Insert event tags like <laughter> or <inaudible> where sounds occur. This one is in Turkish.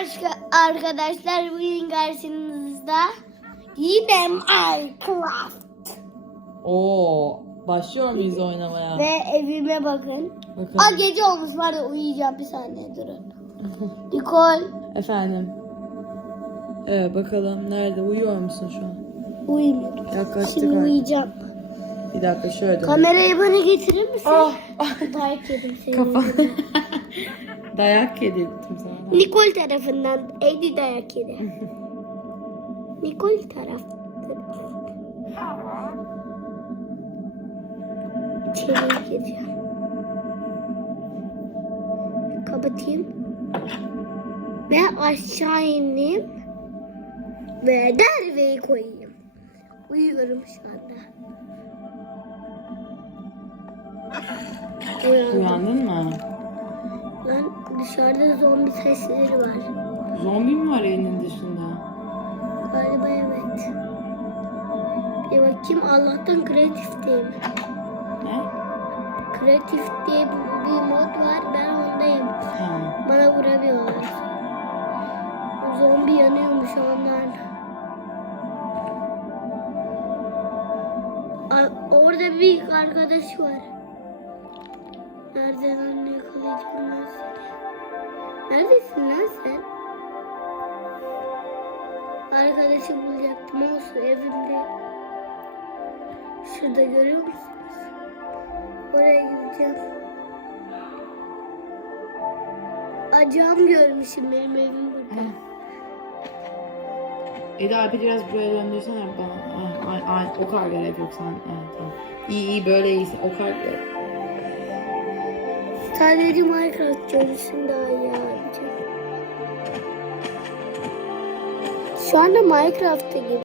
arka- arkadaşlar bugün karşınızda yine Minecraft Oo, başlıyor muyuz oynamaya? ve evime bakın. Bakın. Aa gece olmuş var ya uyuyacağım bir saniye durun. <laughs> Nicole Efendim. Evet bakalım nerede uyuyor musun şu an? uyumuyorum. Yaklaştık Şimdi artık. uyuyacağım. Bir dakika şöyle dön. Kamerayı bana getirir misin? Ah! Dayak yedim senin. Kafa. <laughs> Dayak yedirttim sana. Nicole tarafından 50 dayak yedi. <laughs> Nicole taraf. İçeri gireceğim. Kapatayım. Ve aşağı ineyim. Ve derveyi koyayım. Uyuyorum şu anda. Uyandım. Uyandın mı? Lan dışarıda zombi sesleri var. Zombi mi var evinin dışında? Galiba evet. Bir bakayım Allah'tan kreatifteyim. Ne? Kreatif diye bir, mod var ben ondayım. Ha. Bana vuramıyorlar. Zombi yanıyormuş ondan. Orada bir arkadaş var. Nereden onu yakalayacağım ben seni? Neredesin lan sen? Arkadaşı bulacaktım olsun evimde. Şurada görüyor musunuz? Oraya gideceğim. Acağım görmüşüm benim evim burada. <laughs> Eda Alp'i biraz buraya döndürsene bana. Ay, ay, ay, o kadar gerek yok sen. Evet, tamam. İyi iyi böyle iyisin. O kadar gerek. Sadece Minecraft görürsün daha iyi abicim. Şu anda Minecraft'ta gibi.